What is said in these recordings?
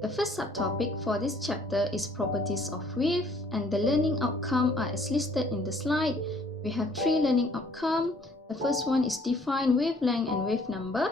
The first subtopic for this chapter is properties of wave, and the learning outcome are as listed in the slide. We have 3 learning outcomes. The first one is define wavelength and wave number.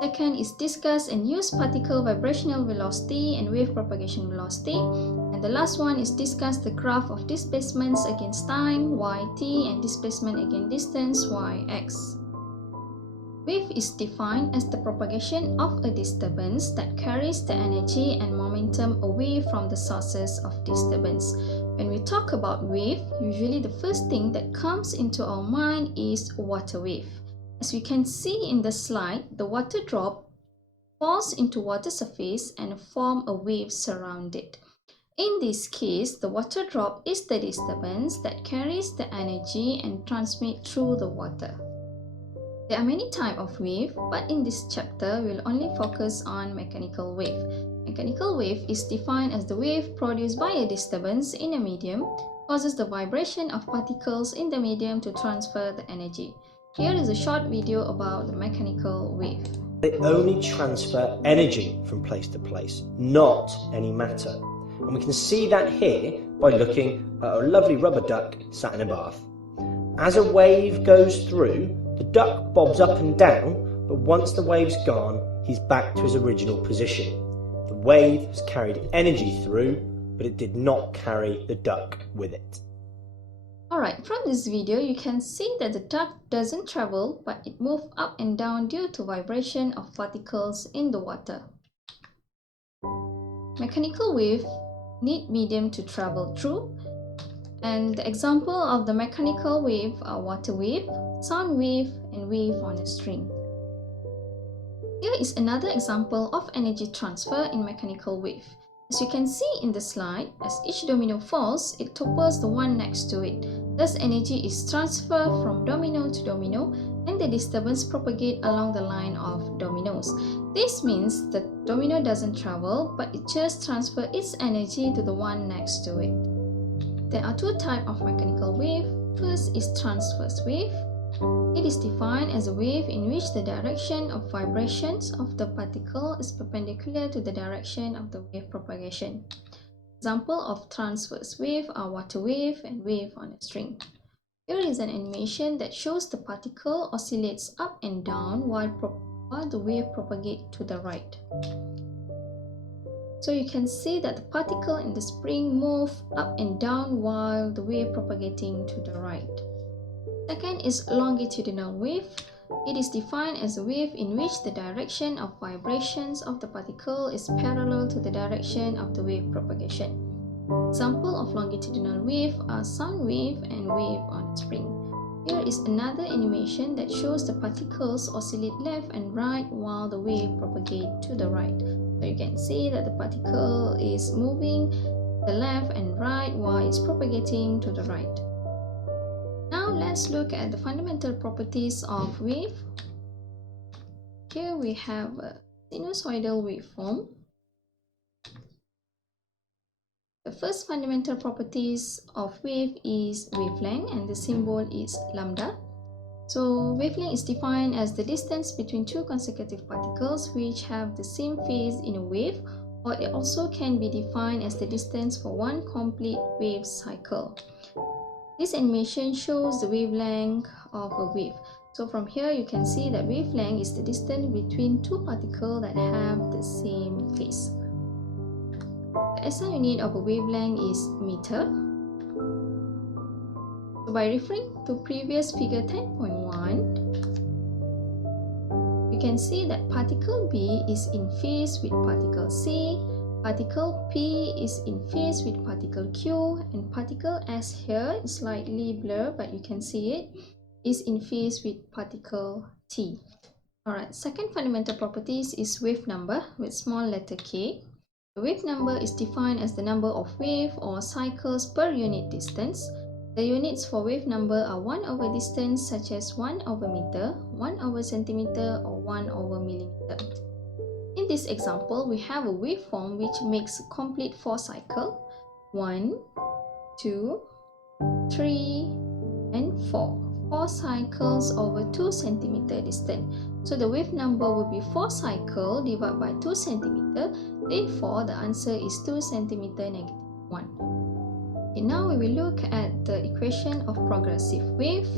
Second is discuss and use particle vibrational velocity and wave propagation velocity. And the last one is discuss the graph of displacements against time, yt, and displacement against distance, yx. Wave is defined as the propagation of a disturbance that carries the energy and momentum away from the sources of disturbance. When we talk about wave, usually the first thing that comes into our mind is water wave. As we can see in the slide, the water drop falls into water surface and form a wave surround it. In this case, the water drop is the disturbance that carries the energy and transmits through the water. There are many types of wave, but in this chapter, we'll only focus on mechanical wave. Mechanical wave is defined as the wave produced by a disturbance in a medium causes the vibration of particles in the medium to transfer the energy. Here is a short video about the mechanical wave. They only transfer energy from place to place, not any matter. And we can see that here by looking at a lovely rubber duck sat in a bath. As a wave goes through, the duck bobs up and down, but once the wave's gone, he's back to his original position. The wave has carried energy through, but it did not carry the duck with it. Alright, from this video, you can see that the duck doesn't travel, but it moves up and down due to vibration of particles in the water. Mechanical wave need medium to travel through, and the example of the mechanical wave are water wave, sound wave, and wave on a string. Here is another example of energy transfer in mechanical wave. As you can see in the slide, as each domino falls, it topples the one next to it. Thus, energy is transferred from domino to domino, and the disturbance propagates along the line of dominoes. This means the domino doesn't travel, but it just transfers its energy to the one next to it. There are 2 types of mechanical wave. First is transverse wave. It is defined as a wave in which the direction of vibrations of the particle is perpendicular to the direction of the wave propagation. Examples of transverse wave are water wave and wave on a string. Here is an animation that shows the particle oscillates up and down while the wave propagates to the right. So you can see that the particle in the spring move up and down while the wave propagating to the right. Second is longitudinal wave. It is defined as a wave in which the direction of vibrations of the particle is parallel to the direction of the wave propagation. Example of longitudinal wave are sound wave and wave on a spring. Here is another animation that shows the particles oscillate left and right while the wave propagates to the right. So you can see that the particle is moving the left and right while it's propagating to the right. Now let's look at the fundamental properties of wave. Here we have a sinusoidal waveform. The first fundamental properties of wave is wavelength, and the symbol is lambda. So wavelength is defined as the distance between 2 consecutive particles which have the same phase in a wave, or it also can be defined as the distance for one complete wave cycle. This animation shows the wavelength of a wave. So from here you can see that wavelength is the distance between 2 particles that have the same phase. The SI unit of a wavelength is meter. So by referring to previous figure 10.1, we can see that particle B is in phase with particle C, particle P is in phase with particle Q, and particle S here is slightly blurred but you can see it, is in phase with particle T. Alright, second fundamental properties is wave number with small letter k. The wave number is defined as the number of wave or cycles per unit distance. The units for wave number are 1 over distance such as 1 over meter, 1 over centimeter, or 1 over millimeter. In this example, we have a waveform which makes a complete 4 cycles, 1, 2, 3, and 4 4 cycles over 2 cm distance. So the wave number will be 4 cycle divided by 2 cm. Therefore, the answer is 2 cm negative 1. Okay, now we will look at the equation of progressive wave.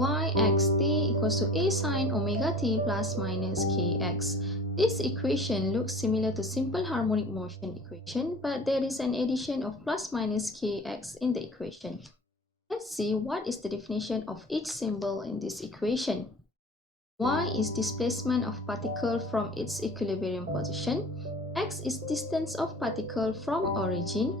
Yxt equals to a sine omega t plus minus kx. This equation looks similar to simple harmonic motion equation, but there is an addition of plus minus kx in the equation. Let's see what is the definition of each symbol in this equation. Y is displacement of particle from its equilibrium position. X is distance of particle from origin.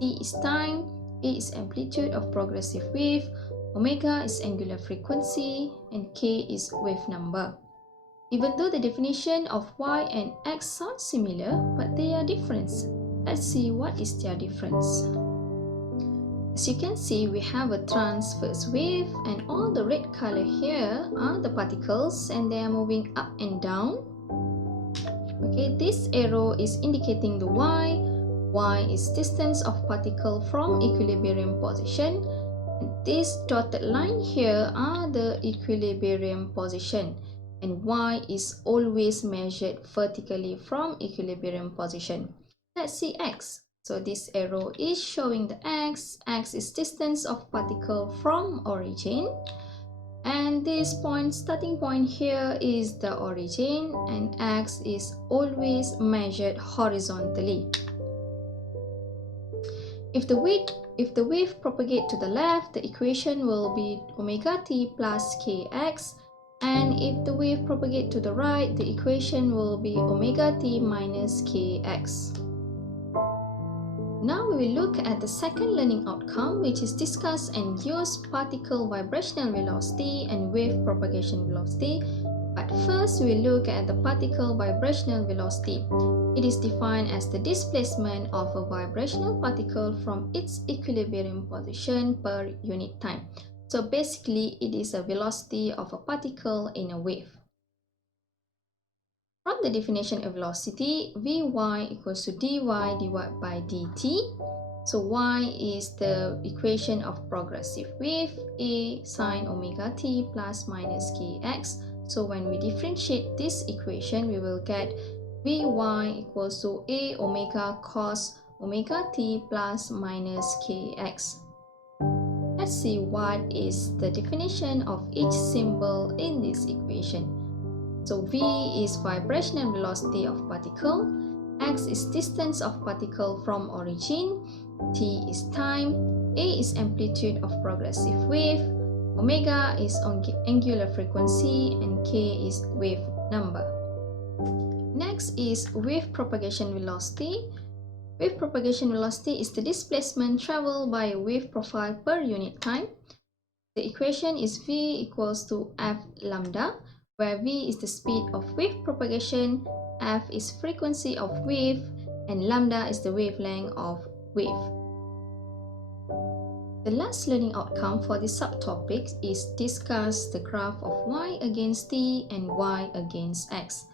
T is time. A is amplitude of progressive wave. Omega is angular frequency. And K is wave number. Even though the definition of Y and X sound similar, but they are different. Let's see what is their difference. As you can see, we have a transverse wave, and all the red color here are the particles, and they are moving up and down. Okay, this arrow is indicating the Y. Y is distance of particle from equilibrium position. And this dotted line here are the equilibrium position. And Y is always measured vertically from equilibrium position. Let's see X. So this arrow is showing the X. X is distance of particle from origin. And this point, starting point here is the origin, and X is always measured horizontally. If the wave propagates to the left, the equation will be omega t plus kx. And if the wave propagates to the right, the equation will be omega t minus kx. Now we will look at the second learning outcome, which is discuss and use particle vibrational velocity and wave propagation velocity. But first, we will look at the particle vibrational velocity. It is defined as the displacement of a vibrational particle from its equilibrium position per unit time. So basically, it is a velocity of a particle in a wave. From the definition of velocity, Vy equals to dy divided by dt. So y is the equation of progressive wave, a sine omega t plus minus kx. So when we differentiate this equation, we will get Vy equals to a omega cos omega t plus minus kx. Let's see what is the definition of each symbol in this equation. So v is vibrational velocity of particle, x is distance of particle from origin, t is time, a is amplitude of progressive wave, omega is angular frequency, and k is wave number. Next is wave propagation velocity. Wave propagation velocity is the displacement traveled by a wave profile per unit time. The equation is v equals to f lambda, where v is the speed of wave propagation, f is frequency of wave, and lambda is the wavelength of wave. The last learning outcome for this subtopic is discuss the graph of y against t and y against x.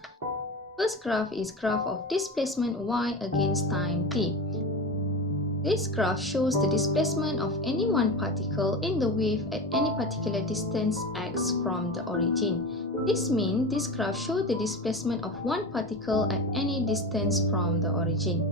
First graph is graph of displacement y against time t. This graph shows the displacement of any one particle in the wave at any particular distance x from the origin. This means this graph shows the displacement of one particle at any distance from the origin.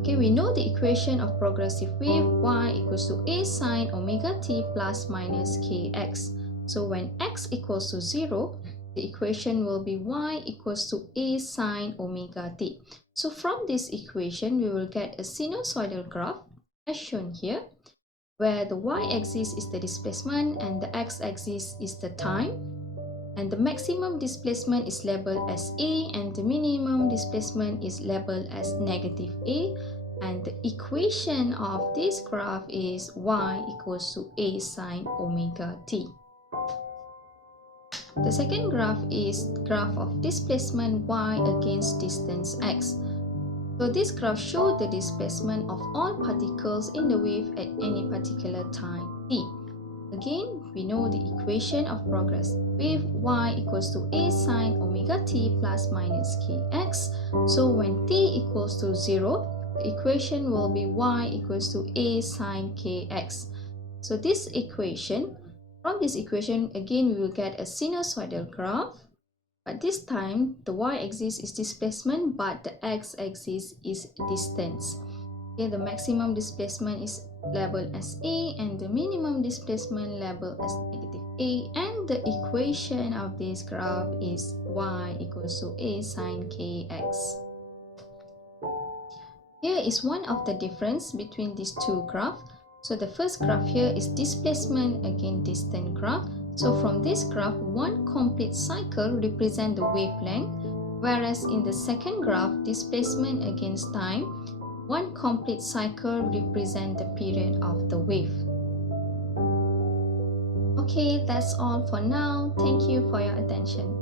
Okay, we know the equation of progressive wave y equals to a sine omega t plus minus kx. So when x equals to 0, the equation will be y equals to a sine omega t. So from this equation, we will get a sinusoidal graph as shown here, where the y-axis is the displacement and the x-axis is the time. And the maximum displacement is labeled as a, and the minimum displacement is labeled as negative a. And the equation of this graph is y equals to a sine omega t. The second graph is graph of displacement y against distance x. So this graph shows the displacement of all particles in the wave at any particular time t. Again, we know the equation of progressive wave y equals to a sine omega t plus minus kx. So when t equals to 0, the equation will be y equals to a sine kx. So this equation, from this equation, again we will get a sinusoidal graph. But this time, the y-axis is displacement, but the x-axis is distance. Okay, the maximum displacement is labeled as A, and the minimum displacement labeled as negative A, and the equation of this graph is y equals to A sine kx. Here is one of the difference between these two graphs. So the first graph here is displacement against distance graph. So from this graph, one complete cycle represents the wavelength, whereas in the second graph, displacement against time, one complete cycle represents the period of the wave. Okay, that's all for now. Thank you for your attention.